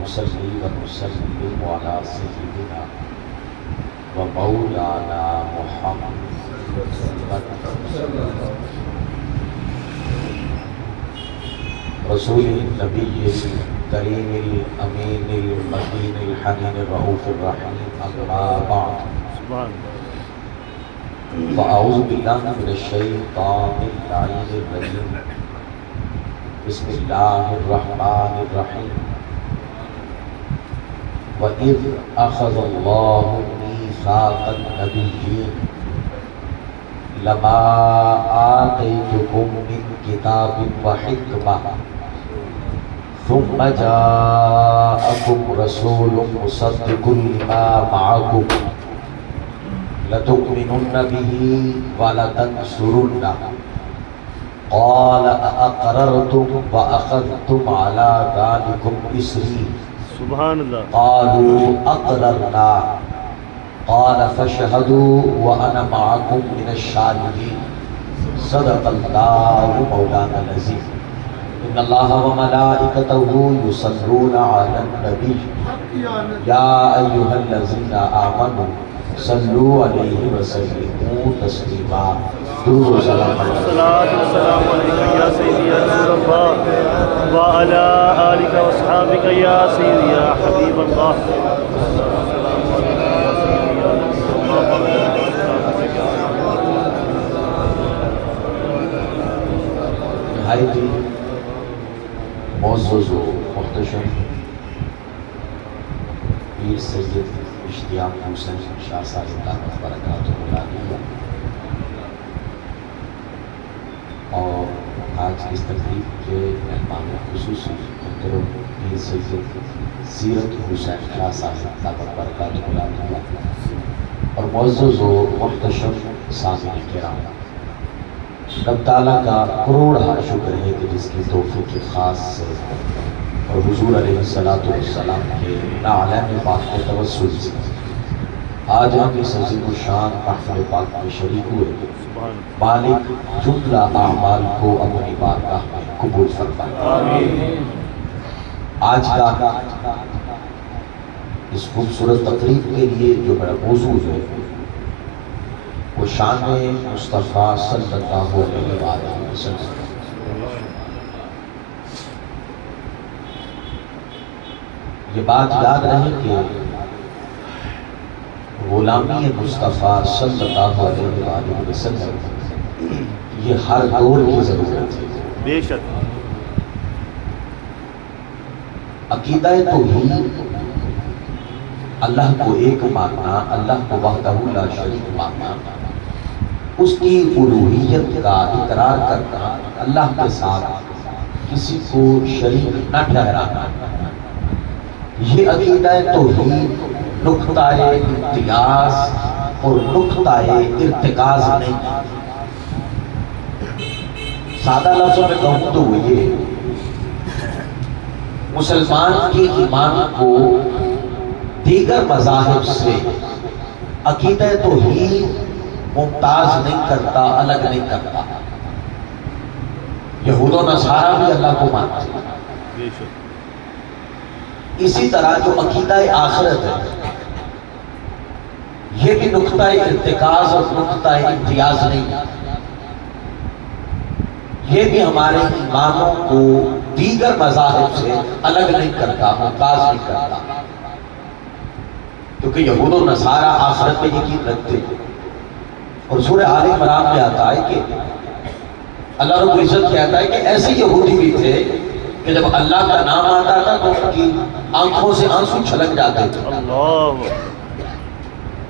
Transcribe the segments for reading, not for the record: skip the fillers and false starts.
ونصلي ونسلم على سيدنا ومولانا محمد رسول النبي الكريم الأمين المكين الحنين الرؤوف الرحيم أما بعد فأعوذ بالله من الشيطان اللعين الرجيم بسم الله الرحمن الرحيم وَإِذْ أَخَذَ اللَّهُ مِيثَاقَ النَّبِيِّينَ لَمَا آتَيْتُكُم مِّن كِتَابٍ وَحِكْمَةٍ ثُمَّ جَاءَكُمْ رَسُولٌ مُصَدِّقٌ لِّمَا مَعَكُمْ لَتُؤْمِنُنَّ بِهِ وَلَتَنصُرُنَّهُ قال أأقررتم وأخذتم على ذلكم إصري سبحان اللہ قالوا أقررنا قال فاشهدوا وأنا معكم من الشاهدين صدق الله مولانا العظيم إن الله وملائكته يصلون على النبي يا أيها الذين آمنوا صلوا عليه وسلموا تسليما الصلاة والسلام عليك يا سيدي يا رسول الله وعلى آلك وأصحابك يا سيدي يا حبيب الله. نہایت معزز و محتشم پیر سید اشتیاق حسین شاہ صاحب دامت برکاتہ العالیہ اور آج کی اس تقریب کے مہمان خصوصی محترم پیر سید سیرت حسین شاہ صاحب دامت برکاتہ العالیہ اور معزز و محتشم سامعین کرام، رب تعالیٰ کا کروڑا شکر ہے کہ جس کی توفیق خاص سے اور حضور علیہ السلام کے نعلین پاک کے توسل سے آج ہم اس عظیم الشان محفل پاک میں شریک ہوئے. مالک جملہ اعمال کو اپنی بارگاہ میں قبول فرمائے. آج کا اس خوبصورت تقریب کے لیے جو میرا موضوع ہے وہ شان مصطفیٰ صلی اللہ علیہ وآلہ وسلم. یہ بات یاد رہے کہ غلامی مصطفیٰ صلی اللہ علیہ وآلہ وسلم یہ ہر دور کی ضرورت ہے. بے شک عقیدہ توحید، اللہ کو ایک ماننا، اللہ کو وحدہ لا شریک ماننا، اس کی الوہیت کا اقرار کرنا، اللہ کے ساتھ کسی کو شریک نہ ٹھہرانا، یہ عقیدہ توحید نقطہ امتیاز اور نقطہ ارتکاز نہیں. سادہ لفظوں میں کہوں تو یہ مسلمان کے ایمان کو دیگر مذاہب سے عقیدہ توحید ممتاز نہیں کرتا، الگ نہیں کرتا. یہود و نصارہ بھی اللہ کو مانتے ہیں. بے شک اسی طرح جو عقیدہ آخرت ہے یہ بھی نقطہ ارتکاز اور نقطہ امتیاز نہیں، یہ بھی ہمارے ایمانوں کو دیگر مذاہب سے الگ نہیں کرتا، ممتاز نہیں کرتا. کیونکہ یہود و نصارہ آخرت میں یقین رکھتے ہیں. اور سورہ آل عمران میں آتا ہے کہ اللہ رب العزت کہتا ہے کہ ایسے یہودی بھی تھے کہ جب اللہ کا نام آتا تھا تو ان کی آنکھوں سے آنسو چھلک جاتے تھے. اللہ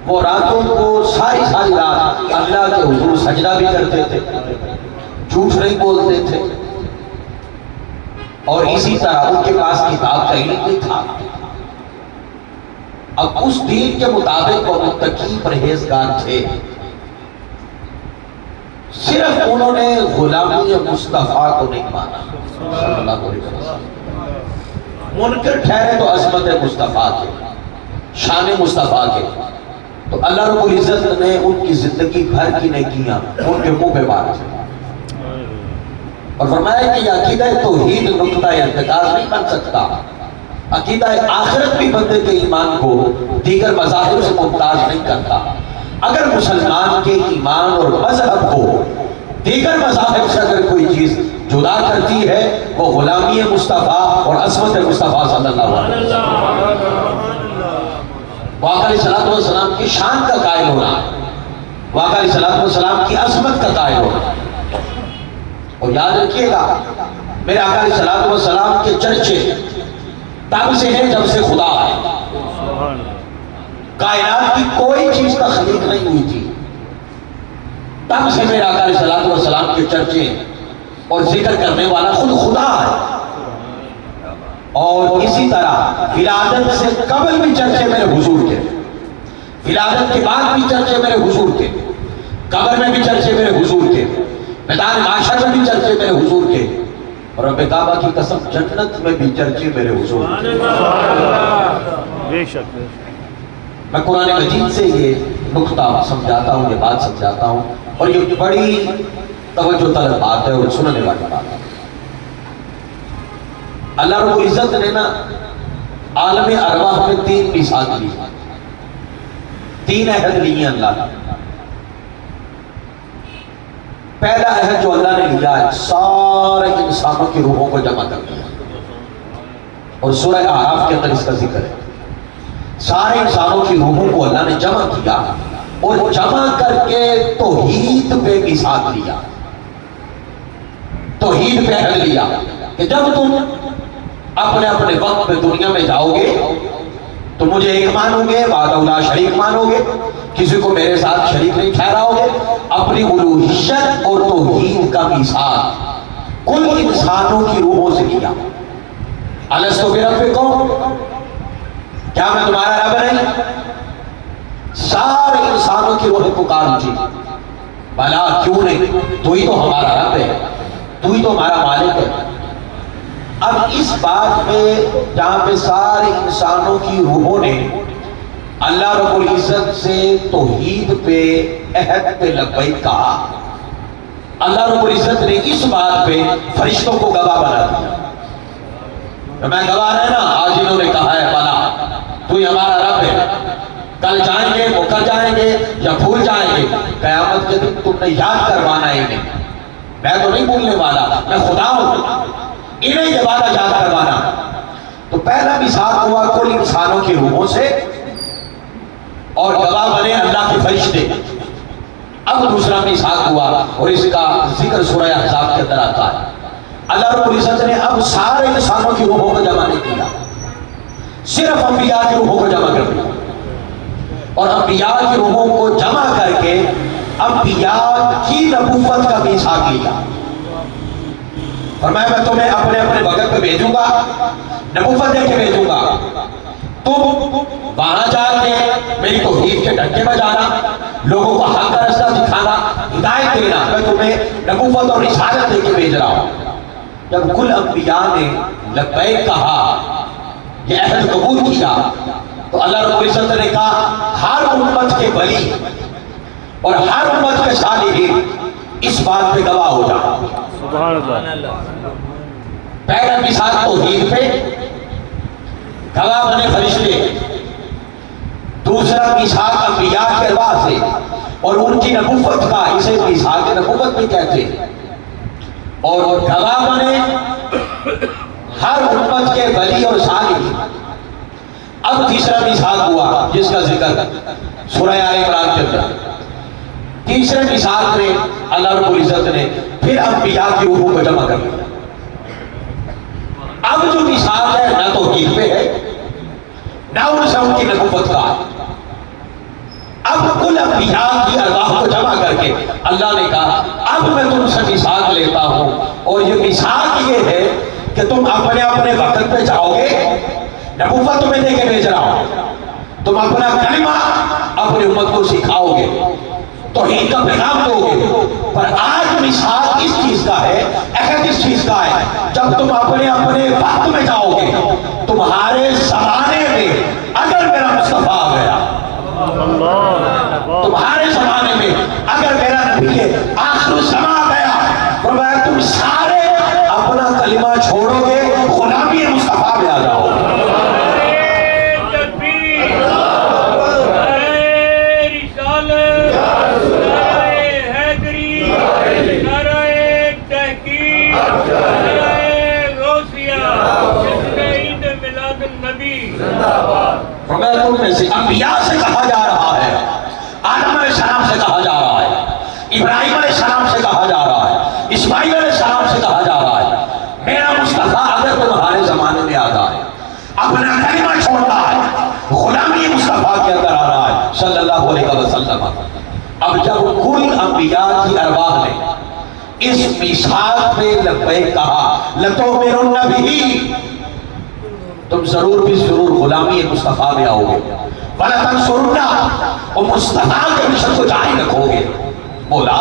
وہ راتوں کو ساری رات اللہ کے حضور سجدہ بھی کرتے تھے، جھوٹ نہیں بولتے تھے، اور اسی طرح ان کے پاس کتاب کا علم نہیں تھا. اب اس دین کے مطابق وہ متقی پرہیزگار تھے. صرف انہوں نے غلامی مصطفیٰ کو نہیں مانا صلی اللہ علیہ وسلم. منکر ٹھہرے تو عظمت مصطفیٰ کے، شان مصطفیٰ کے، تو اللہ رب العزت نے ان کی زندگی بھر کی نیکیاں ان کے منہ پہ مارا اور فرمایا کہ یہ عقیدہ توحید نقطہ ارتکاز نہیں بن سکتا. عقیدہ آخرت بھی بندے کے ایمان کو دیگر مذاہب سے ممتاز نہیں کرتا. اگر مسلمان کے ایمان اور مذہب کو دیگر مذاہب سے اگر کوئی چیز جدا کرتی ہے وہ غلامی مصطفیٰ اور عصمت مصطفیٰ صلی اللہ علیہ وسلم. آقا علیہ الصلوۃ والسلام کی شان کا قائل ہونا ہے, آقا علیہ الصلوۃ والسلام کی عظمت کا قائل ہونا. اور یاد رکھیے گا میرے آقا علیہ الصلوۃ والسلام کے چرچے تب سے ہیں جب سے خدا ہے. کائنات کی کوئی چیز تخلیق نہیں ہوئی تھی, تب سے میرے آقا علیہ الصلوۃ والسلام کے چرچے اور ذکر کرنے والا خود خدا ہے. اور اسی طرح ولادت سے قبل بھی چرچے میرے حضور کے, ولادت کے بعد بھی چرچے میرے حضور کے, قبر میں بھی چرچے میرے حضور کے, میدان معاشر میں بھی چرچے میرے حضور کے, اور رب کعبہ کی قسم جنت میں بھی چرچے میرے حضور کے. بے شک میں قرآن مجید سے یہ نقطہ سمجھاتا ہوں, یہ بات سمجھاتا ہوں, اور یہ بڑی توجہ طلب بات ہے اور سننے والی بات ہے. اللہ رب العزت نے نا عالم ارواح میں 3 میثاق لی, 3 عہد لیے اللہ نے. پہلا عہد جو اللہ نے لیا ہے سارے انسانوں کی روحوں کو جمع کر دیا, اور سورہ اعراف کے اندر اس کا ذکر ہے. سارے انسانوں کی روحوں کو اللہ نے جمع کیا اور جمع کر کے توحید پہ میثاق لیا, توحید پہ عہد لیا کہ جب تم اپنے اپنے وقت پہ دنیا میں جاؤ گے تو مجھے ایک مانو گے, وحدہ لا شریک مانو گے, کسی کو میرے ساتھ شریک نہیں ٹھہراؤ گے, اپنی الوہیت اور توحید کا میثاق کل انسانوں کی روحوں سے لیا. الستو بربکم, کیا میں تمہارا رب نہیں؟ سارے انسانوں کی روح پکار اٹھی, بلا کیوں نہیں, تو ہی تو ہمارا رب ہے, تو ہی تو ہمارا مالک ہے. اب اس بات پہ جہاں پہ سارے انسانوں کی روحوں نے اللہ رب العزت سے توحید پہ عہد پہ لبیک کہا, اللہ رب العزت نے اس بات پہ فرشتوں کو گواہ بنا دیا. میں گواہ رہنا, آج انہوں نے کہا ہے بلا تو ہی ہمارا رب ہے, کل جائیں گے, وہ کل جائیں گے یا بھول جائیں گے, قیامت کے دن تم نے یاد کروانا ہے انہیں. میں تو نہیں بھولنے والا, میں خدا ہوں, انہیں یہ وعدہ یاد کروانا. تو پہلا میثاق ہوا کل انسانوں کی روحوں سے, اور گواہ بنے اللہ کے فرشتے. اب دوسرا میثاق ہوا اور اس کا ذکر سورہ احزاب کے اندر آتا ہے. اللہ رب العزت نے اب سارے انسانوں کی روحوں کو جمع نہیں کیا, صرف انبیاء کی روحوں کو جمع کر دیا, اور انبیاء کی روحوں کو جمع کر کے انبیاء کی نبوت کا میثاق لیا. فرمایا میں تمہیں اپنے اپنے وقت پہ بھیجوں گا, نبوت دے کے بھیجوں گا, تم وہاں جا کے میری توحید کے ڈنڈے بجانا, لوگوں کو حق کا راستہ دکھانا, ہدایت دینا. میں تمہیں نبوت اور رسالت دے کے بھیج رہا ہوں. جب کل انبیاء نے لبیک کہا, یہ عہد قبول کیا, تو اللہ رب العزت نے کہا ہر امت کے ولی اور ہر امت کے صالحین اس بات پہ گواہ ہو جا. سبحان اللہ. پہلا میثاق توحید پہ گواہ بنے فرشتے, دوسرا میثاق انبیاء کے ارواح سے اور ان کی نبوت کا, اسے میثاق نبوت بھی کہتے ہیں, اور گواہ بنے ہر امت کے ولی اور صالحین. اب تیسرا میثاق ہوا جس کا ذکر سورہ آل عمران کے اندر. تیسرے میثاق نے اللہ رب العزت نے پھر انبیاء کی روحوں کو جمع کر لیا. اب جو میثاق ہے نہ توحید پہ ہے, نہ ان سے ان کی نبوت کا ہے. اب کل انبیاء کی ارواح کو جمع کر کے اللہ نے کہا اب میں تم سے میثاق لیتا ہوں, اور یہ میثاق یہ ہے کہ تم اپنے اپنے وقت پہ جاؤ گے, نبوت تمہیں دے کے بھیج رہا ہوں, تم اپنا کلمہ اپنی امت کو سکھاؤ گے, توحید کا پیغام دو گے. پر آج میثاق اس چیز کا ہے, عہد اس چیز کا ہے, جب تم اپنے اپنے وقت میں جاؤ گے, تمہارے زمانے میں اگر میرا مصطفیٰ آ گیا, تمہارے زمانے میں اگر میرا نبی آخر الزمان آ گیا, فرمایا تم سارے اپنا کلمہ چھوڑو گے, غلامی مصطفیٰ میں آ جاؤ. میں سے انبیاء سے کہا جا رہا ہے، آدم علیہ السلام سے کہا جا رہا ہے، ابراہیم علیہ السلام سے کہا جا رہا ہے، اسماعیل علیہ السلام سے کہا جا رہا ہے، میرا مصطفیٰ اگر تمہارے زمانے میں آتا ہے، اپنا کلمہ چھوڑتا ہے، غلامی مصطفیٰ کے اندر آ رہا ہے صلی اللہ علیہ وسلم۔ اب جب کل انبیاء کی ارواح نے اس میثاق پہ لبیک کہا لتؤمنن بہ، تم ضرور بھی ضرور غلامی مصطفیٰ میں آؤ گے، وَلَتَنْصُرُنَّهُ، اور مصطفیٰ کے مشن کو جاری رکھو گے۔ بولا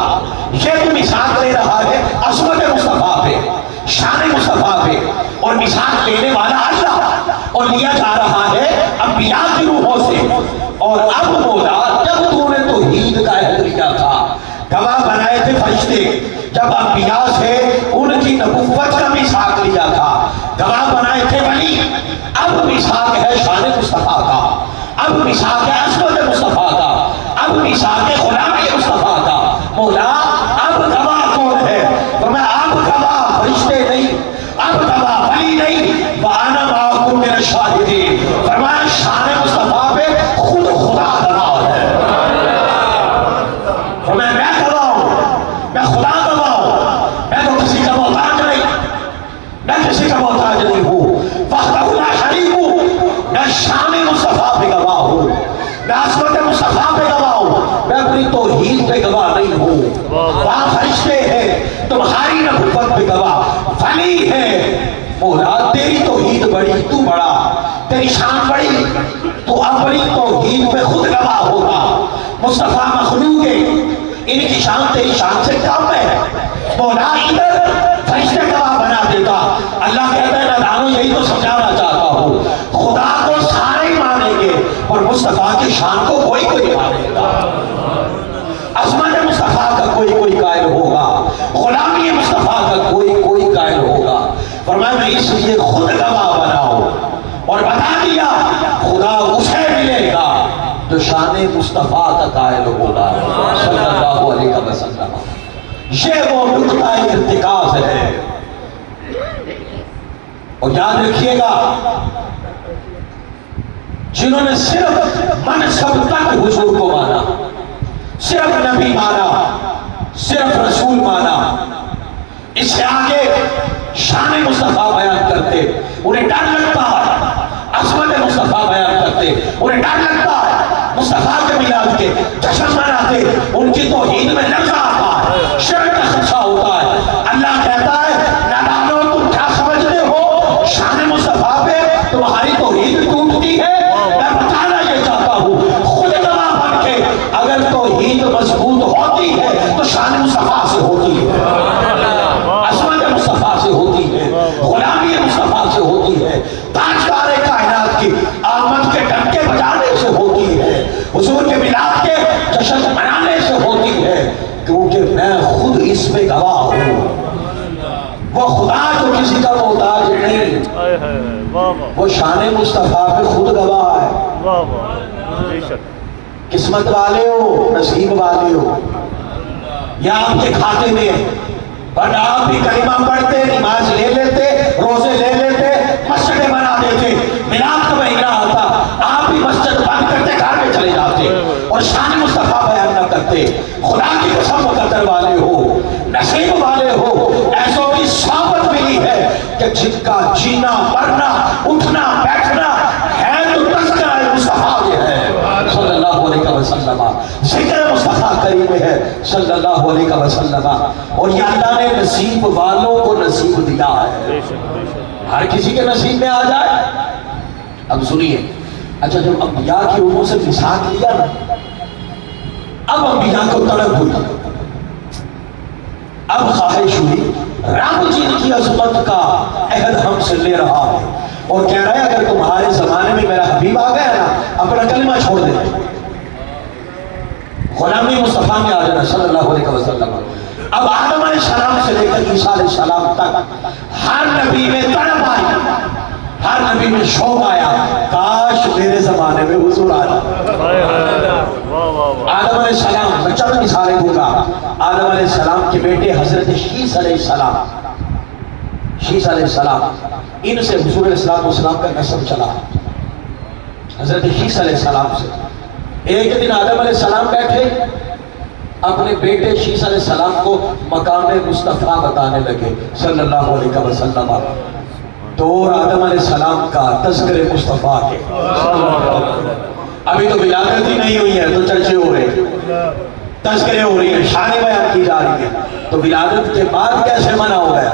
یہ تو میثاق لے رہا ہے عظمت مصطفیٰ پہ، شان مصطفیٰ پہ، اور میثاق لینے والا اللہ، اور لیا جا رہا ہے انبیاء کی روحوں سے۔ اور اب بولا جب تو نے توحید کا عہد لیا تھا، گواہ بنائے تھے فرشتے، جب انبیاء سے ان کی نبوت کا میثاق لیا تھا، گواہ بنائے تھے ولی، اب میثاق ہے شان مصطفیٰ کا، اب میثاق ہے عظمت مصطفیٰ کا، اب میثاق ہے غلامی مصطفیٰ کا۔ مولا اب گواہ کون ہے؟ فرمایا اب گواہ فرشتے نہیں، اب گواہ ولی نہیں، وَأَنَا مَعَكُمْ مِنَ الشَّاهِدِينَ، فرمایا شان مصطفیٰ پہ خود خدا گواہ ہے۔ فرمایا میں گواہ ہوں، میں خدا گواہ ہوں، میں تو کسی کا محتاج نہیں، میں کسی کا محتاج نہیں ہوں، وحدہ لا شریک ہوں، میں شان مصطفیٰ پہ گواہ ہوں، میں عظمت مصطفیٰ پہ گواہ ہوں، میں اپنی توحید پہ گواہ نہیں ہوں۔ وہاں فرشتے ہیں تمہاری نبوت پہ گواہ، ولی ہے۔ مولا تیری توحید بڑی، تو بڑا، تیری شان بڑی، تو اپنی توحید پہ خود گواہ ہوگا۔ مصطفیٰ مخلوق ہے، ان کی شان تیری شان سے کم ہے۔ مولا ادھر فرشتے گواہ بنا دیتا، اللہ کہتا ہے نادانو یہی تو سمجھانا چاہتا ہوں، خدا کو سارے ہی مانیں گے اور مصطفیٰ کی شان کو کوئی کوئی مانے گا، عظمت مصطفیٰ کا کوئی کوئی قائل ہوگا، غلامی مصطفیٰ کا کوئی کوئی قائل ہوگا۔ فرمایا میں اس لیے خود گواہ بناؤ، اور بتا دیا خدا اسے ملے گا جو شان مصطفیٰ کا قائل ہوگا صلی اللہ علیہ وسلم۔ یہ وہ نقطہ ارتکاز ہے، اور یاد رکھیے گا جنہوں نے صرف منصب تک حضور کو مانا، صرف نبی مانا، صرف رسول مانا، اس سے آگے شان مصطفیٰ بیان کرتے انہیں ڈر لگتا ہے، عظمت مصطفیٰ بیان کرتے انہیں ڈر لگتا ہے، مصطفیٰ کے میلاد کے جشن مناتے ان کی توحید میں لرزہ آتا ہے، شرک کا خدشہ ہوتا ہے۔ اللہ کہتا ہے نادانو تم کیا سمجھتے ہو شان مصطفیٰ پہ تمہاری توحید ٹوٹتی ہے؟ میں بتانا یہ چاہتا ہوں خود گواہ بن کے اگر توحید مضبوط ہوتی ہے تو شان مصطفیٰ سے ہوتی ہے، عظمت مصطفیٰ سے ہوتی ہے، غلامی مصطفیٰ سے ہوتی ہے، تاجدار کائنات کی آمد کے ڈنکے بجانے سے ہوتی ہے، حضور کے میلاد کے جشن منانے سے ہوتی ہے، کیونکہ میں خود اس پہ گواہ ہوں۔ وہ خدا جو کسی کا محتاج نہیں، وہ شان مصطفیٰ پہ خود گواہ ہے۔ قسمت والے ہو، نصیب والے ہو، یا آپ کے کھاتے میں ورنہ آپ بھی کلمہ پڑھتے، نماز لے لیتے، روزے لے لیتے، مسجدیں بنا دیتے، میلاد کا مہینہ آتا آپ بھی مسجد بند کرتے گھر میں چلے جاتے اور شان مصطفیٰ بیان نہ کرتے۔ خدا کی قسم مقدر والے ہو، نصیب والے ہو، ایسوں کی صحبت ملی ہے کہ جن کا جینا مرنا اٹھنا بیٹھنا ہے تو تذکرہ مصطفیٰ یہ ہے صلی اللہ علیہ وسلم، ذکر مصطفیٰ کریم ہے صلی اللہ علیہ وسلم۔ اور یہ اللہ نے نصیب والوں کو نصیب دیا ہے، ہر کسی کے نصیب میں آ جائے۔ اب سنیے، اچھا جب انبیاء کی روحوں سے میثاق لیا نا، اب انبیاء کو طلب ہوئی، اب خواہش ہوئی رب جن کی عظمت کا عہد ہم سے لے رہا ہے اور کہہ رہا ہے اگر تمہارے زمانے میں میرا حبیب آ گیا نا اپنا کلمہ چھوڑ دے، غلامی مصطفیٰ میں آ جانا صلی اللہ علیہ وسلم۔ اب آدم علیہ السلام سے لے کر عیسیٰ علیہ السلام تک ہر نبی میں تڑپ آئی، ہر نبی میں شوق آیا کاش میرے زمانے میں حضور آ جائے۔ آدم علیہ السلام، میں چند مثالیں دوں گا۔ آدم علیہ السلام کے بیٹے حضرت شیس علیہ السلام، شیس علیہ السلام، ان سے حضور علیہ السلام کا نسب چلا۔ حضرت عیسیٰ علیہ السلام سے ایک دن آدم علیہ السلام بیٹھے اپنے بیٹے عیسیٰ علیہ السلام کو مقام مصطفیٰ بتانے لگے صلی اللہ علیہ وسلم. دور آدم علیہ السلام کا تذکر مصطفیٰ کے. ابھی تو ولادت ہی نہیں ہوئی ہے تو چرچے ہو رہے ہیں، تذکرے ہو رہی ہیں، شانیں بیان کی جا رہی ہیں، تو ولادت کے بعد کیسے منع ہو گیا؟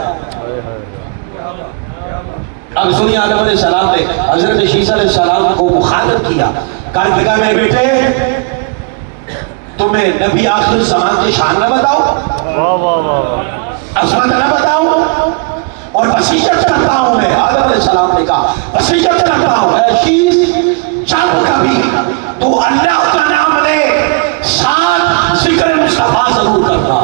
اب سنیے آدم علیہ السلام نے حضرت عیسیٰ علیہ السلام کو مخاطب کیا، کہا میرے بیٹے تمہیں نبی آخر زمان کی شان نہ بتاؤ، عظمت نہ بتاؤ، اور وصیت کرتا ہوں میں. آدم علیہ السلام نے کہا وصیت کرتا ہوں اے عیسیٰ جب کبھی تو اللہ کا نام لے ساتھ ذکر مصطفیٰ ضرور کرنا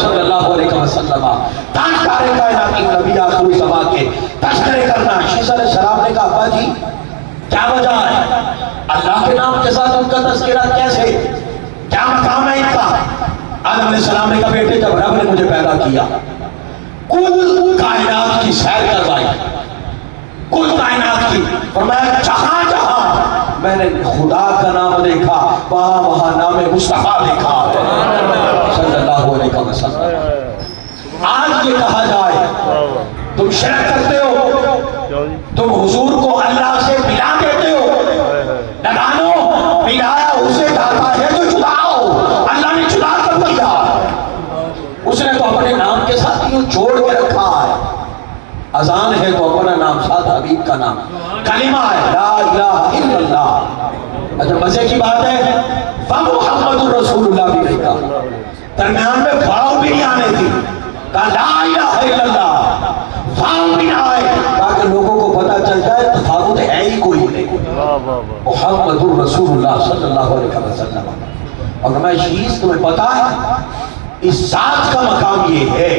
صلی اللہ علیہ وسلم. تاجدار کائنات کی نبی آخر زمان کے تذکرے کرنا. عیسیٰ علیہ السلام نے کہا ابا جی کیا وجہ ہے؟ اللہ کے نام کے ساتھ ان کا تذکرہ کیسے؟ کیا مقام ہے ان کا؟ آدم علیہ السلام نے کہا بیٹے جب رب نے مجھے پیدا کیا کل کائنات کی سیر کروائی، کل کائنات کی، اور میں جہاں جہاں میں نے خدا کا نام دیکھا وہاں وہاں نام مصطفیٰ دیکھا صلی اللہ علیہ وسلم. آج یہ کہا جائے تم شرک کرتے ہو، تم حضور کو اللہ سے ملا دیتے ہو، نگانو ملایا اسے جاتا ہے جو جدا ہو، اللہ نے جدا کر دیا، اس نے تو اپنے نام کے ساتھ یوں جوڑ کے رکھا ہے. اذان ہے تو اپنا نام ساتھ حبیب کا نام، کلمہ ہے لا الہ الا اللہ. اچھا مزے کی بات ہے محمد رسول اللہ بھی نہیں کہا، درمیان میں بھاؤ بھی نہیں آنے تھی، کہا لا الہ الا اللہ، بھاؤ بھی نہ آئے تاکہ لوگوں کو پتہ چل جائے تفاوت ہے ہی کوئی نہیں. محمد رسول اللہ صلی اللہ علیہ وسلم. اور میں چیز تمہیں پتا ہے اس ذات کا مقام یہ ہے،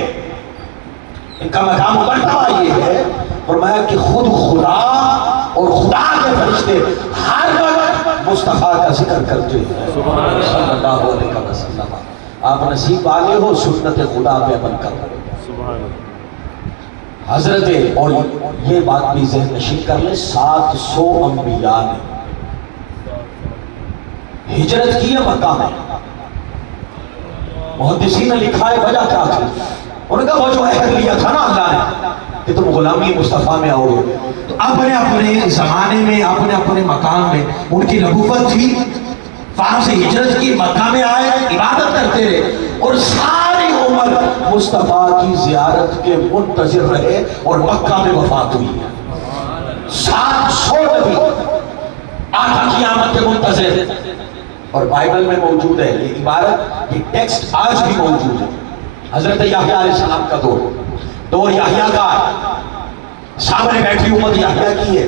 ان کا مقام مرتبہ یہ ہے، فرمایا کہ خود خدا اور خدا کے فرشتے ہر وقت مصطفیٰ کا ذکر کرتے ہیں صلی اللہ علیہ وسلم. آپ نصیب والے ہو سنت خدا پہ عمل کر حضرت. اور یہ بات بھی ذہن نشین کر لیں 700 انبیاء نے ہجرت کی ہے مکہ میں. محدثین نے لکھا ہے وجہ کیا تھی؟ انہوں نے کہا وہ جو عہد لیا تھا نا اللہ نے کہ تم غلامی مصطفیٰ میں آؤ گے، تو اپنے اپنے زمانے میں اپنے اپنے مقام میں ان کی نبوت تھی، وہاں سے ہجرت کی، مکہ میں آئے، عبادت کرتے رہے، اور ساری عمر مصطفیٰ کی زیارت کے منتظر رہے، اور مکہ میں وفات ہوئی ہے. 700 نبی آقا کی آمد کے منتظر. اور بائبل میں موجود ہے یہ عبارت، یہ ٹیکسٹ آج بھی موجود ہے. حضرت یحییٰ علیہ السلام کا دور یحییٰ کا ہے، سامنے بیٹھی امت یحییٰ کی ہے،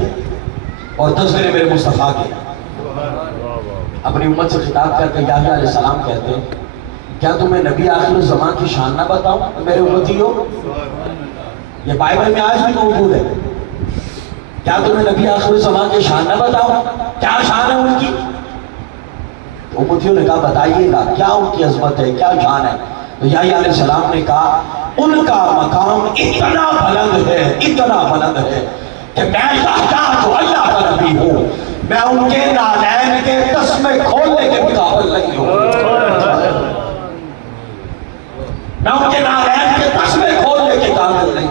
اور تذکرے میرے مصطفیٰ کے. اپنی امت سے خطاب کر کے یحییٰ علیہ السلام کہتے ہیں کیا تمہیں نبی آخر الزمان کی شان نہ بتاؤں میرے امتی ہو؟ یہ بائبل میں آج بھی موجود ہے. کیا تمہیں نبی آخر الزمان کی شان نہ بتاؤں؟ کیا شان ہے ان کی؟ امتیوں نے کہا بتائیے گا کیا ان کی عظمت ہے، کیا شان ہے؟ تو یحییٰ علیہ السلام نے کہا ان کا مقام اتنا بلند ہے، اتنا بلند ہے کہ میں یحییٰ جو اللہ کا نبی ہوں، میں ان کے نالین کے تسمے کھولنے کے قابل نہیں ہوں. میں ان کے نالین کے تسمے کھولنے کے قابل نہیں.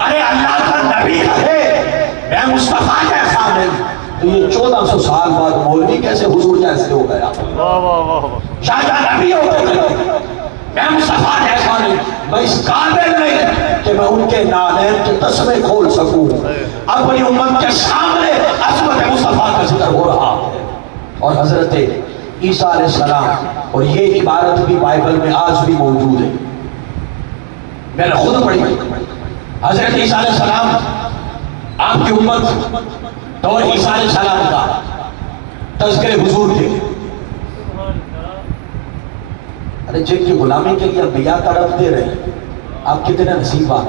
ارے اللہ کا نبی ہے، میں مصطفیٰ جیسا نہیں. تو یہ 1400 سال بعد مولوی کیسے حضور جیسے ہو گیا؟ شاید نبی ہو گئے، میں مصطفیٰ جیسا نہیں، میں اس قابل نہیں کہ میں ان کے نالین کے تسمے کھول سکوں. اپنی امت کے سامنے عظمت مصطفیٰ کا ذکر ہو رہا. اور حضرت عیسیٰ علیہ السلام، اور یہ عبارت بھی بائبل میں آج بھی موجود ہے، میں نے خود پڑھی. حضرت عیسیٰ علیہ السلام آپ کی امت دور عیسیٰ علیہ السلام کا تذکرے حضور کے. ارے جن کی غلامی کے لیے انبیاء تڑپتے رہے، آپ کتنے نصیب آپ،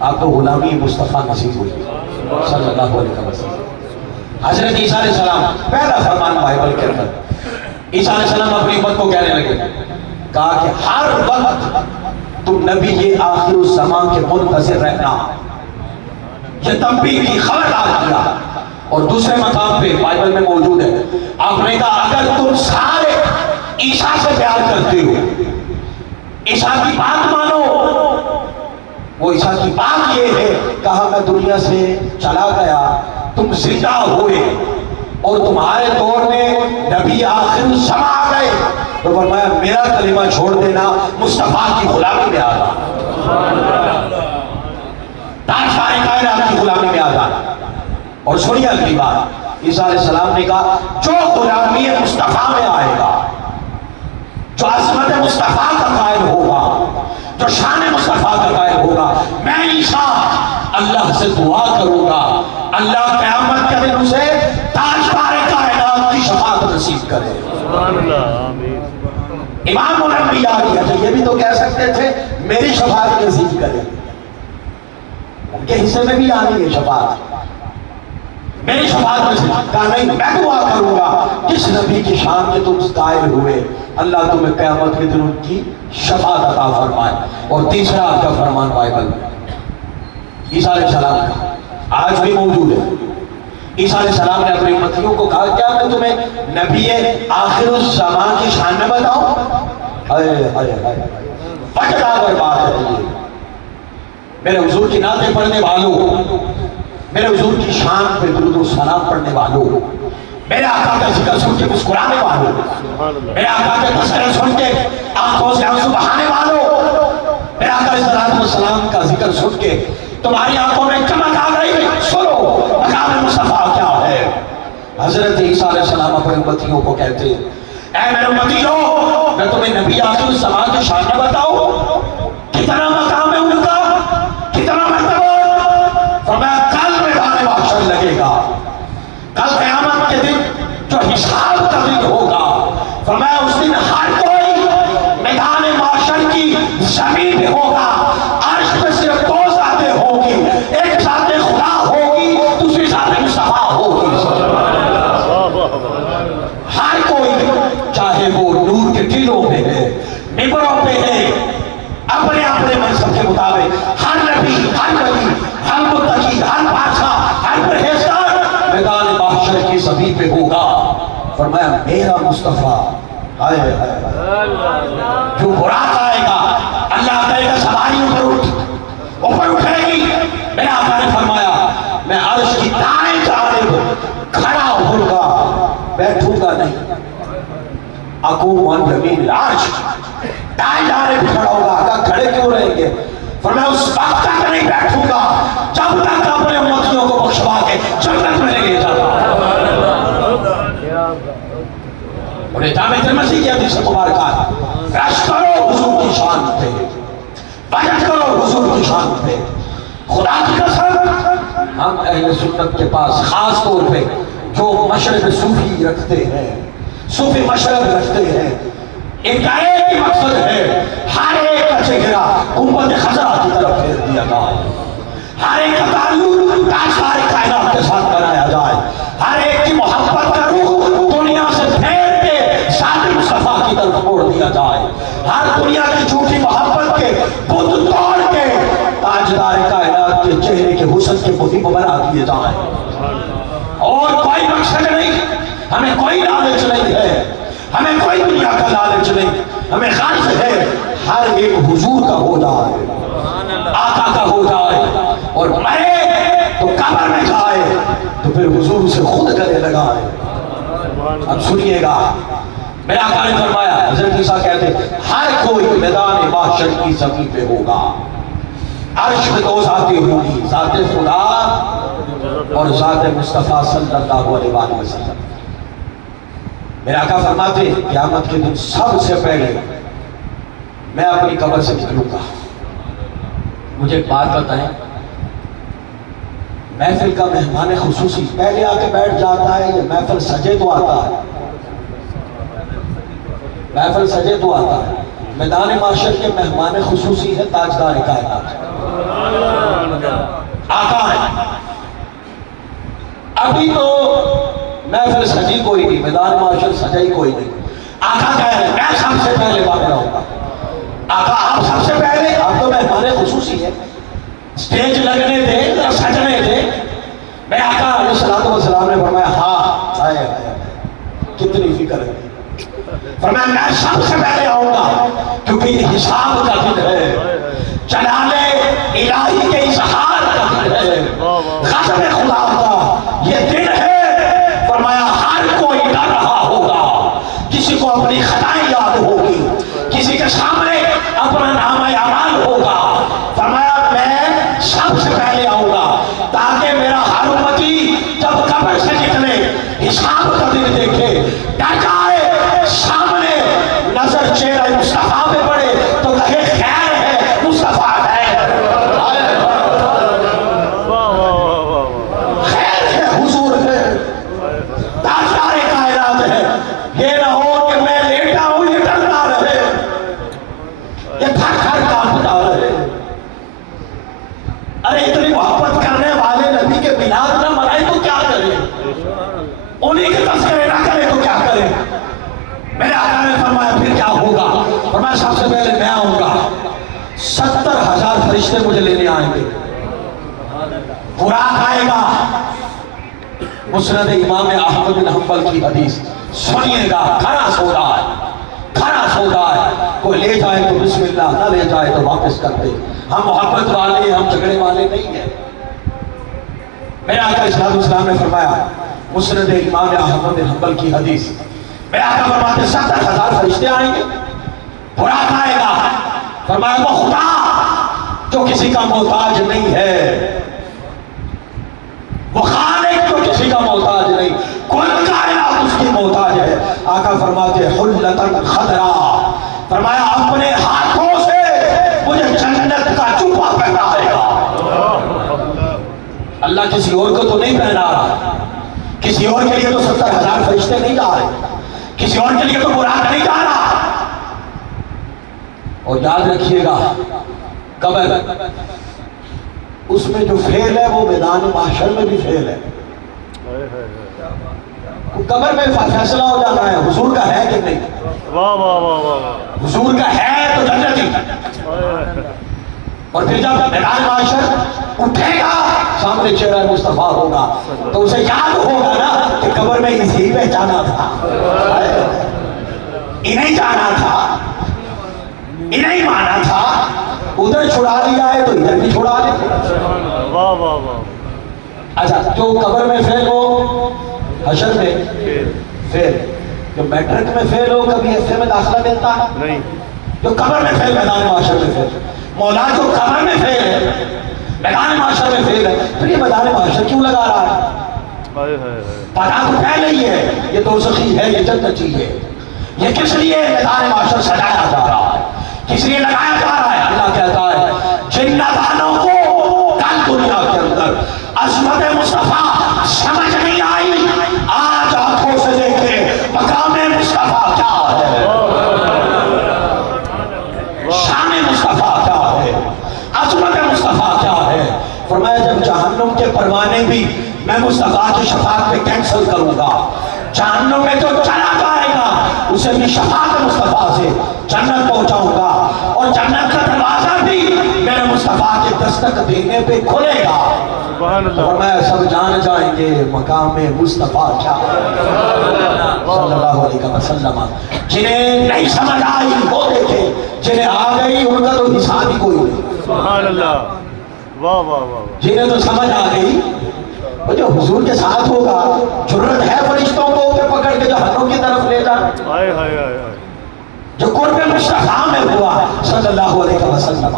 آپ کو غلامی مصطفیٰ نصیب ہوئی صلی اللہ علیہ وسلم. حضرت عیسیٰ علیہ السلام پہلا فرمان بائبل کے اندر، عیسیٰ علیہ السلام اپنی امت کو کہنے لگے، کہا کہ ہر وقت تم نبی یہ آخر الزمان کے منتظر رہنا. یہ تنبیہ کی خبردار کیا. اور دوسرے مقام پہ بائبل میں موجود ہے، آپ نے کہا اگر تم سارے عیسیٰ سے پیار کرتے ہو، عیسیٰ کی بات مانو، وہ عیسیٰ کی بات یہ ہے، کہا میں دنیا سے چلا گیا، تم زندہ ہوئے اور تمہارے دور میں نبی آخر الزماں آ گئے، تو فرمایا میرا کلمہ چھوڑ دینا، مصطفیٰ کی غلامی میں آ جانا، تاجدار کائنات کی غلامی میں آ جانا۔ اور سنیے اگلی بات، عیسیٰ علیہ السلام نے کہا جو غلامی مصطفیٰ میں آئے گا، جو عظمت مصطفیٰ کا قائل ہوگا، جو شان مصطفیٰ کا قائل ہوگا، میں عیسیٰ اللہ سے دعا کروں گا اللہ قیامت کے دن اسے تاجدار کائنات کی شفاعت نصیب کرے۔ سبحان اللہ، آمین۔ امام الانبیاء یہ بھی تو کہہ سکتے تھے میری شفاعت نصیب کرے، ان کے حصے میں بھی آنی ہے شفاعت، میری شفاعت نصیب، کہا نہیں میں دعا کروں گا جس نبی کی شان کے تم قائل ہوئے اللہ تمہیں قیامت کے دن ان کی شفاعت عطا فرمائے۔ اور تیسرا آپ کا فرمان بائبل عیسیٰ علیہ السلام کا آج بھی موجود ہے۔ عیسیٰ علیہ السلام نے اپنے امتیوں کو کہا کیا میں تمہیں نبی آخر الزماں کی شان نہ بتاؤں؟ وجدہ بات ہے یہ، میرے حضور کی نعتیں پڑھنے والوں، میرے حضور کی شان پہ درود و سلام پڑھنے والوں، میرے آقا کا ذکر سن کے مسکرانے والوں، میرے آقا کے تذکرہ سن کے آنکھوں سے آنسو بہانے والوں، میرے آقا علیہ السلام کا ذکر سن کے تمہاری آنکھوں میں چمک آ گئی، سنو مقام مصطفیٰ کیا ہے۔ حضرت عیسیٰ علیہ السلام اپنے امتیوں کو کہتے ہیں اے میرے امتیوں میں تمہیں نبی آخر الزماں کی شان نہ بتاؤں، کتنا مقام ہے ان کا، کتنا مرتبہ، فرمایا کل میدان محشر لگے گا، کل قیامت کے دن جو حساب کا دن ہوگا، فرمایا اس دن ہر کوئی میدان محشر کی زمین پہ ہوگا، عرش پہ صرف دو ذاتیں ہوگی، ایک ذات خدا ہوگی، دوسری ذات مصطفیٰ ہوگی۔ ہر کوئی چاہے وہ نور کے ٹیلوں پہ ہے، ممبروں پہ ہے، اپنے اپنے مذہب کے مطابق ہر نبی، ہر ولی، ہر متقی، ہر بادشاہ، ہر پرہیزگار میدان محشر کی زمین پہ ہوگا۔ فرمایا میرا مصطفیٰ ہائے ہائے جو براق آئے گا، اللہ کہے گا سواری اوپر اٹھے گی، میرے آقا نے فرمایا میں عرش کی دائیں جانب کھڑا ہوں گا، بیٹھوں گا نہیں، اقوم عن یمین العرش، دائیں جانب کھڑا ہوگا، آقا کھڑے کیوں رہیں گے؟ فرمایا اس وقت تک نہیں بیٹھوں گا جب تک اپنے امتیوں کو بخشوا کے جنت میں لے جاتا۔ اور جامع ترمذی کی حدیث مبارکہ رشک کرو حضور کی شان پہ، وجد کرو حضور کی شان پہ، خدا کی قسم ہم اہل سنت کے پاس خاص طور پہ جو مشرب صوفی رکھتے ہیں، صوفی مشرب رکھتے ہیں، ان کا ایک ہی مقصد ہے ہر ایک کا چہرہ گنبد خضرا کی طرف پھیر دیا جائے، ہر ایک کا تعلق تاجدار کائنات کے ساتھ بنایا جائے، ہر ایک کی محبت کا روح دنیا سے پھیر کے ذات مصطفیٰ کی طرف موڑ دیا جائے، ہر دنیا کی جھوٹی محبت کے بت توڑ کے تاجدار کائنات کے چہرے کے حسن کے محب بنا دیے جائیں۔ اور کوئی مقصد نہیں، ہمیں کوئی لالچ نہیں ہے، ہمیں کوئی دنیا کا لالچ نہیں، ہمیں غرض ہے ہر ایک حضور کا ہو جائے، آقا کا ہو جائے، اور مرے تو قبر میں جائے تو پھر حضور سے خود گلے لگائے۔ اب سنیے گا میرے آقا نے فرمایا، حضرت عیسیٰ کہتے ہر کوئی میدان محشر کی زمین پہ ہوگا، عرش میں دو ذاتیں ہوگی، ذات خدا اور ذات مصطفیٰ صلی اللہ علیہ وآلہ وسلم۔ میرے آقا فرماتے قیامت کے دن سب سے پہلے میں اپنی قبر سے نکلوں گا، مجھے ایک بات بتائیں، محفل کا مہمان خصوصی پہلے آ کے بیٹھ جاتا ہے یا محفل سجے تو آتا ہے؟ محفل سجے تو آتا ہے۔ میدان معاشر کے مہمان خصوصی ہے تاجدار کائنات، آقا ہے۔ ابھی تو محفل سجی کوئی نہیں، میدان معاشر سجائی کوئی نہیں، آقا کہہ رہے میں سب سے پہلے واقع ہوگا۔ آقا آپ سب سے پہلے، آپ تو مہمان خصوصی ہے، سٹیج لگنے دے، سجنے دے۔ میں آقا علیہ السلام فرمایا میں سب سے پہلے آؤں گا کیونکہ یہ حساب کا دن ہے، جلال الہی کے اظہار کا دن ہے، غضب خدا کا یہ دن ہے۔ فرمایا ہر کوئی ڈر رہا ہوگا، کسی کو اپنی خطائیں یاد ہوگی، کسی کے سامنے اپنا نام اعمال ہوگا۔ فرمایا میں سب سے پہلے آؤں گا تاکہ میرا ہر امتی جب قبر سے نکلے حساب کا دن دیکھے ڈر جائے، سامنے نظر چہرہ مصطفیٰ پہ پڑے تو کہے خیر ہے، مصطفیٰ ہے، خیر ہے، حضور ہے، تاجدار کائنات ہے۔ یہ نہ ہو کہ میں لیٹا ہوں یہ ڈرتا رہے، یہ تھر تھر کانپتا رہے۔ ارے اتنی محبت کرنے والے نبی کے میلاد نہ منائے تو کیا کرے، انہی کے تذکرے نہ کرے تو کیا کرے۔ میرے آقا نے فرمایا پھر کیا ہوگا؟ فرمایا سب سے پہلے میں آؤں گا، 70,000 فرشتے مجھے لینے آئیں گے، براق آئے گا۔ مسند امام احمد بن حنبل کی حدیث سنیے گا، کھڑا سودا ہے، کھڑا سودا ہے، کوئی لے جائے تو بسم اللہ، نہ لے جائے تو واپس کر دے۔ ہم محبت والے، ہم جھگڑے والے نہیں ہیں۔ میرے آقا صلی اللہ علیہ وسلم نے فرمایا مسند امام احمد بن حنبل کی حدیث، میرے آقا فرماتے 70,000 فرشتے آئیں گے، براق آئے گا۔ فرمایا وہ خدا جو کسی کا محتاج نہیں ہے، وہ خالق جو کسی کا محتاج نہیں، کل کائنات اس کی محتاج ہے۔ آقا فرماتے حلتن خضرا، فرمایا اپنے ہاتھوں سے مجھے جنت کا جوبہ پہنائے گا۔ اللہ کسی اور کو تو نہیں پہنا رہا، کسی اور کے لیے تو 70,000 فرشتے نہیں جا رہے، کسی اور کے لیے تو براق نہیں جا رہا۔ اور یاد رکھیے گا قبر، اس میں جو فعل ہے وہ میدان محشر میں بھی فعل ہے۔ قبر میں فیصلہ ہو جانا ہے حضور کا ہے کہ نہیں، واہ واہ واہ واہ، حضور کا ہے تو جنتی، اور پھر جب میدان محشر اٹھے گا سامنے چہرہ مصطفیٰ ہوگا تو اسے یاد ہوگا نا کہ قبر میں اسی پہ جانا تھا، انہیں جانا تھا، انہیں مانا تھا، ادھر چھڑا لیا ہے تو ادھر بھی چھڑا لے۔ واہ واہ واہ۔ اچھا جو قبر میں فیل ہو حشر میں فیل، جو میٹرک میں فیل ہو کبھی ایف اے میں داخلہ ملتا ہے نہیں، جو قبر میں فیل میدان معاشر میں فیل۔ مولا جو قبر میں فیل ہے میدان معاشر میں فیل ہے، پھر یہ میدان معاشر کیوں لگا رہا ہے؟ پتا تو پہلے ہی ہے یہ دوزخی ہے، یہ جنتی ہے، یہ کس لیے میدان معاشر سجایا جا رہا ہے، کس لیے لگایا جا رہا ہے؟ اللہ کہتا ہے جنتانوں کو کل دنیا کے اندر عظمت مصطفیٰ سمجھ نہیں آئی، آج آنکھوں سے دیکھے مقام مصطفیٰ کیا ہے، شان مصطفیٰ کیا ہے، عظمت مصطفیٰ کیا ہے۔ فرمایا جب جہنم کے پروانے بھی میں مصطفیٰ کی شفاعت پہ کینسل کروں گا، جہنم میں جو چلا جائے گا اسے بھی شفاعت مصطفیٰ سے جنت پہنچاؤں گا، اور جنت کا دروازہ بھی میرے مصطفیٰ کے دستک دینے پہ کھلے گا۔ اور میں سب جان جائیں گے مقام مصطفیٰ کیا صلی اللہ علیہ وسلم۔ جنہیں نہیں سمجھ آئی وہ دیکھے، جنہیں آ گئی ان کا تو حساب ہی کوئی نہیں۔ سبحان اللہ، واہ واہ واہ۔ جنہیں تو سمجھ آ گئی وہ جو حضور کے ساتھ ہوگا، جرت ہے فرشتوں کو کہ پکڑ کے جہنم کی طرف لے جائے، جو قرب مصطفیٰ میں ہوا صلی اللہ علیہ وسلم،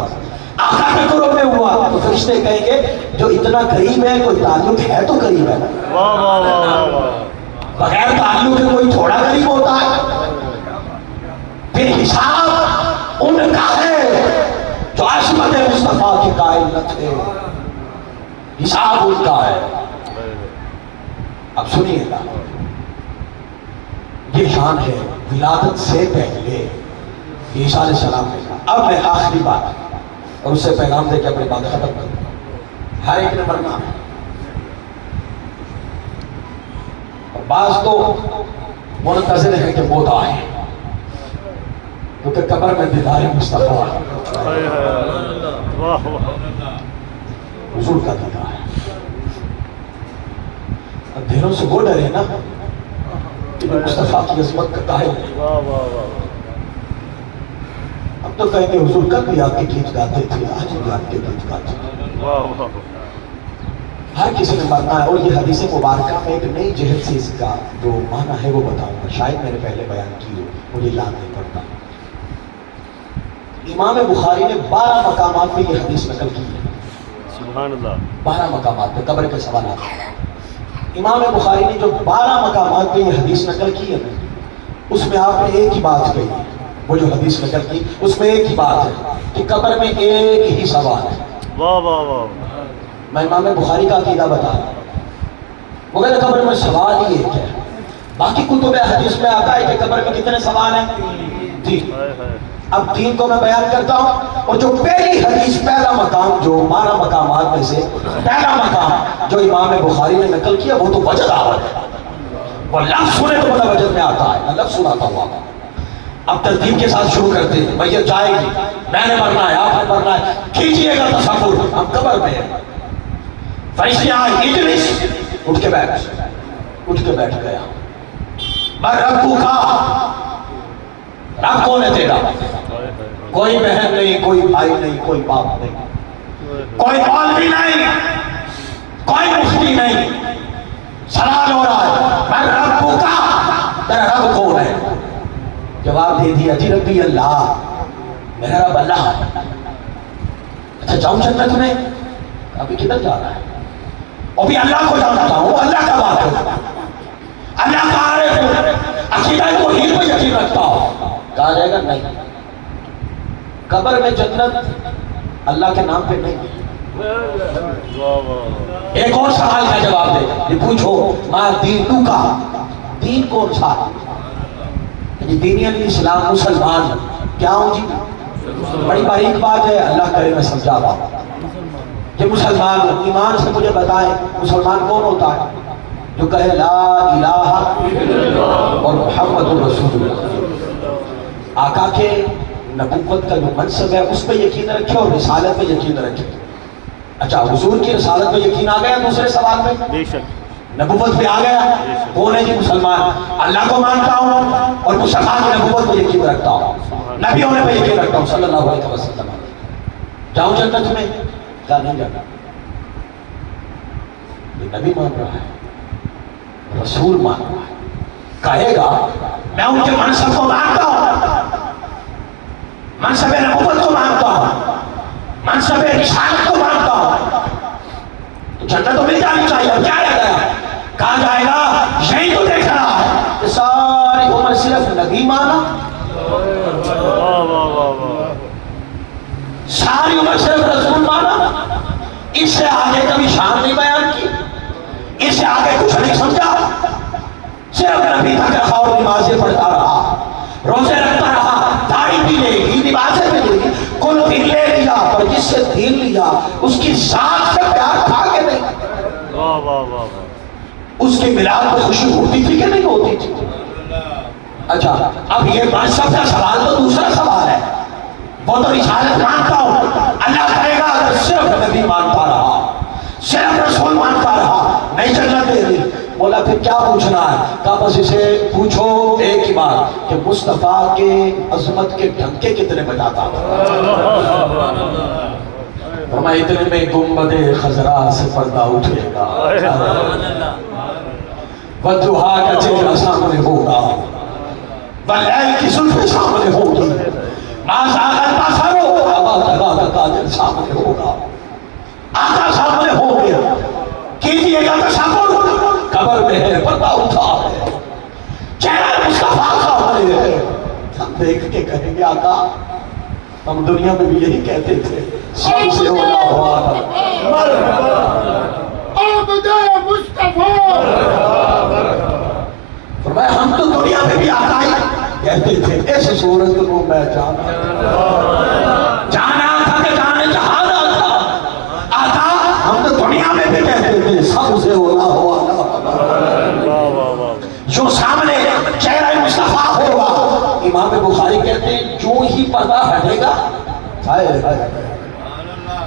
آقا کے قرب میں ہوا تو فرشتے کہیں گے جو اتنا قریب ہے کوئی تعلق ہے تو قریب ہے نا، واہ واہ واہ واہ۔ بغیر تعلق کے کوئی تھوڑا قریب ہوتا ہے۔ پھر حساب ان کا ہے جو عصمت مصطفیٰ کے قائل نہ تھے، حساب ان کا ہے۔ اب سنیے گا یہ شان ہے ولادت سے پہلے عیسیٰ علیہ السلام نے کہا۔ اب میں آخری بات اور اس سے پیغام دے کے اپنی بات ختم کروں، ہر ایک نے مرنا ہے، اور بعض تو منتظر ہے کہ موت آئے کیونکہ قبر میں دیدار مصطفیٰ حضور کا دیدار ہے۔ اب دلوں سے وہ ڈرے نا کہ جو مصطفیٰ کی عظمت کا قائل ہے. واہ واہ واہ اب تو کہیں گے حضور کل بھی آپ کے گیت گاتے تھے، آج بھی آپ کے گیت گاتے ہیں. واہ واہ. ہر کسی نے مرنا ہے. اور یہ حدیث مبارکہ میں ایک نئی جہت سے اس کا جو معنی ہے وہ بتاؤں گا. شاید میں نے پہلے بیان کی ہو، مجھے یاد نہیں پڑتا. امام بخاری نے 12 مقامات پہ یہ حدیث نقل کی ہے. سبحان اللہ. 12 مقامات پہ قبر کے سوالات. امام بخاری نے جو 12 مقامات پہ یہ حدیث نقل کی ہے اس میں آپ نے ایک ہی بات کہی ہے. وہ جو حدیث نقل کی اس میں ایک ہی بات ہے کہ قبر میں ایک ہی سوال ہے. واہ واہ واہ. میں امام بخاری کا عقیدہ بتا رہا ہوں. وہ کہتے قبر میں سوال ہی ایک ہے. باقی کتب حدیث میں آتا ہے کہ قبر میں کتنے سوال ہیں؟ 3. اب 3 کو میں بیان کرتا ہوں. اور جو پہلی حدیث، پہلا مقام، جو 12 مقامات میں سے پہلا مقام جو امام بخاری نے نقل کیا وہ تو وجد آور ہے. وہ لفظ سنے تو بڑا وجد میں آتا ہے. میں لفظ سناتا ہوں آپ. اب ترتیب کے ساتھ شروع کرتے ہیں. میت جائے گی، میں نے مرنا ہے، آپ نے مرنا ہے. کیجئے گا تصور، ہم قبر میں ہیں. فرشتے آئے، اجلس، اٹھ کے بیٹھ گیا. میں رب کا، رب کون ہے تیرا؟ کوئی بہن نہیں، کوئی بھائی نہیں، کوئی باپ نہیں، کوئی مولوی نہیں، کوئی مفتی نہیں. سوال ہو رہا ہے میں رب کا، تیرا رب کون ہے؟ جواب دے دیا جی ربی اللہ، میرا رب اللہ ہے. اچھا جاؤں جنت میں؟ ابھی کدھر جا رہا ہے؟ اور بھی اللہ کو جانتا ہوں، اللہ کا بات ہے، اللہ کا عارف ہوں، عقیدہ توحید پہ یقین رکھتا ہوں. کہا جائے گا نہیں، قبر میں جنت اللہ کے نام پہ نہیں. ایک اور سوال کا جواب دے. یہ پوچھو ماں دینو کا، دین کون سا؟ دینی اسلام، مسلمان کیا ہوں جی؟ بڑی باریک بات ہے، اللہ کرے میں سمجھا بات. کہ مسلمان ایمان سے مجھے بتائیں مسلمان کون ہوتا ہے؟ جو کہے لا الہ اور محمد رسول اللہ. آقا کے نبوت کا جو منصب ہے اس پہ یقین رکھے اور رسالت پہ یقین رکھے. اچھا حضور کی رسالت پہ یقین آ گیا دوسرے سوال میں؟ بے شک. نبوت پہ آ گیا. کون ہے جی مسلمان؟ اللہ کو مانتا ہوں اور مصطفیٰ کی نبوت پہ یقین رکھتا ہوں، نبی ہونے پہ یقین رکھتا ہوں صلی اللہ علیہ وسلم. جاؤں جنت میں؟ کہا نہیں جانا. یہ نبی مان رہا ہے، رسول مان رہا ہے. کہے گا میں ان کے منصب کو مانتا ہوں، منصب نبوت کو مانتا ہوں، منصب رسالت کو مانتا ہوں، تو جنت تو مل جانی چاہیے. اور کیا رہ گیا؟ کہا جائے گا یہی تو دیکھ رہا ہے کہ ساری عمر صرف نبی مانا، ساری عمر صرف رسول مانا. اس سے آگے کبھی شان نہیں بیان کی، اس سے آگے کچھ نہیں سمجھا. صرف نبی تک رکھا اور نمازیں پڑھتا رہا، روزے رکھتا رہا، داڑھی بھی لے گی، نمازیں بھی لے گی، کل دین لے لیا. پر جس سے دین لیا اس کی ذات سے پیار تھا کہ نہیں؟ اس کے میلاد میں خوشی ہوتی تھی کہ نہیں ہوتی تھی؟ اچھا اب یہ منصب کا سوال تو دوسرا سوال ہے. وہ تو رسالت مانتا ہوں، اللہ کرے گا اگر صرف نبی مانتا رہا، صرف رسول مانتا رہا، نہیں جنت دے دی. بولا پھر کیا پوچھنا ہے؟ کہا بس اسے پوچھو ایک ہی بات کہ مصطفیٰ کے عظمت کے ڈھنکے کتنے بجاتا تھا. فرمایا اتنے میں گنبد خضرا سے پردہ اٹھے گا، والضحیٰ کا چہرہ سامنے ہوگا، واللیل کی زلف سامنے ہوگی، ما زاغ البصر وما طغیٰ کا قادر سامنے ہوگا. آقا سامنے ہو گیا. کیجئے گا تصور قبر میں ہے، پردہ اٹھا ہے، چہرہ مصطفیٰ سامنے ہے. ہم دیکھ کے کہیں گے آقا ہم دنیا میں بھی یہی کہتے تھے سب سے اولا ہوا عبد مصطفیٰ. فرمایا ہم تو دنیا میں بھی آقا ہی کہتے تھے. اس صورت کو میں جانا تھا کہ جانے جہانا تھا. آقا ہم تو دنیا میں بھی کہتے تھے سب سے اولا ہوا جو سامنے چہرہ مصطفیٰ ہوگا. امام بخاری کہتے ہیں جو ہی پردہ ہٹے گا،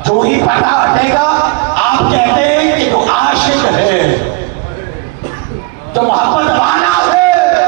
جو ہی پردہ ہٹے گا آپ کہتے ہیں کہ جو عاشق ہے، جو محبت والا ہے،